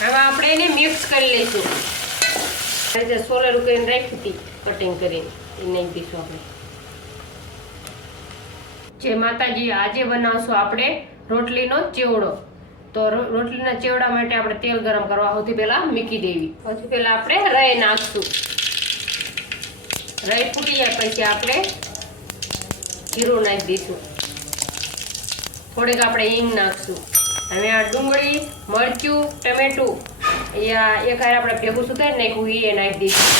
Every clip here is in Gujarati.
હવે આપણે એને મિક્સ કરી લઈશું. આજે સોલર કરીને રાખી હતી કટિંગ કરીને. એ નહીં પીશું આપણે. જે માતાજી આજે બનાવશું આપણે રોટલીનો ચેવડો. તો રોટલીના ચેવડા માટે આપણે તેલ ગરમ કરવા સૌથી પહેલા મૂકી દેવી. સૌથી પહેલા આપણે રઈ નાખશું. રઈ ફૂટી જાય પછી આપણે જીરું નાખી દઈશું. થોડીક આપણે હિંગ નાખશું. હવે આ ડુંગળી, મરચું, ટમેટું. એ એક હારે આપણે ભેગું સુધારી નાખ્યું એ નાખી દઈશું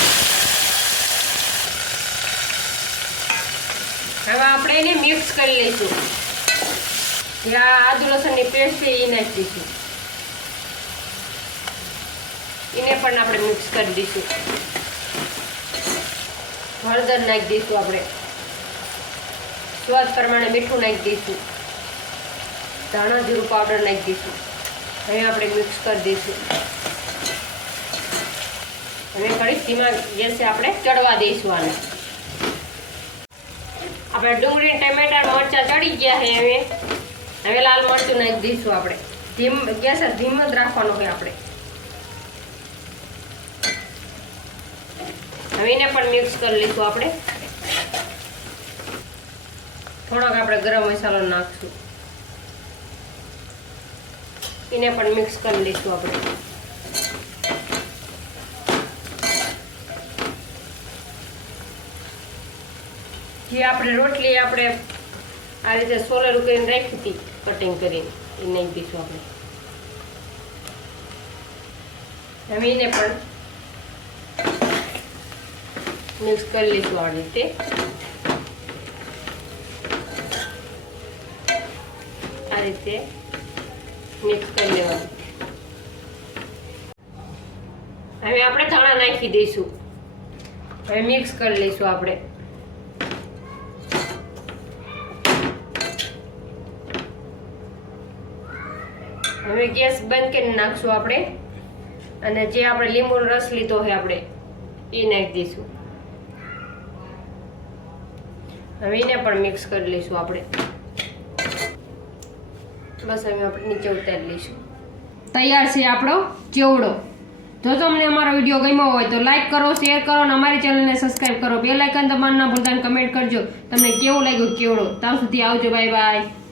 હવે આપણે એને મિક્સ કરી લઈશું. જે આ આદુ લસણની પેસ્ટ છે એ નાખી દઈશું એને પણ આપણે મિક્સ કરી દઈશું. હળદર નાખી દઈશું આપણે. સ્વાદ પ્રમાણે મીઠું નાખી દઈશું. ધાણા જીરું પાવડર નાખી દઈશું હવે આપણે મિક્સ કરી દઈશું. હવે કડી ધીમા ગેસે આપણે ચડવા દઈશું આને. આપણે ડુંગળી, ટમેટા, મરચા ચડી ગયા છે હવે. હવે લાલ મરચું નાખી દઈશું આપણે. ધીમ, ગેસ ધીમ જ રાખવાનો હોય આપણે. હવે એને પણ મિક્સ કરી લઈશું આપણે. થોડોક આપણે ગરમ મસાલો નાખશું. એને પણ મિક્સ કરી લઈશું આપણે. જે આપણે રોટલી આપણે આ રીતે સોલર કરીને રાખી હતી કટિંગ કરીને, એ દઈશું આપણે. હવે એને પણ મિક્સ કરી લઈશું આ રીતે. આ રીતે મિક્સ કરી લેવાનું. હવે આપણે ધાણા નાખી દઈશું. હવે મિક્સ કરી લઈશું આપણે. હવે ગેસ બંધ કરીને નાખશું આપણે. અને જે આપણે લીંબુનો રસ લીધો હોય આપણે, એ નાખી દઈશું. હવે એને પણ મિક્સ કરી લઈશું આપણે. બસ હવે આપણે નીચે ઉતારી લઈશું. તૈયાર છે આપણો ચેવડો. જો તમને અમારો વીડિયો ગમ્યો હોય તો લાઇક કરો શેર કરો અને અમારી ચેનલને સબસ્ક્રાઇબ કરો. બે લાઇકન દબાણ ના ભૂલતા કમેન્ટ કરજો. તમને કેવું લાગ્યું કેવડો ત્યાં સુધી આવજો. Bye bye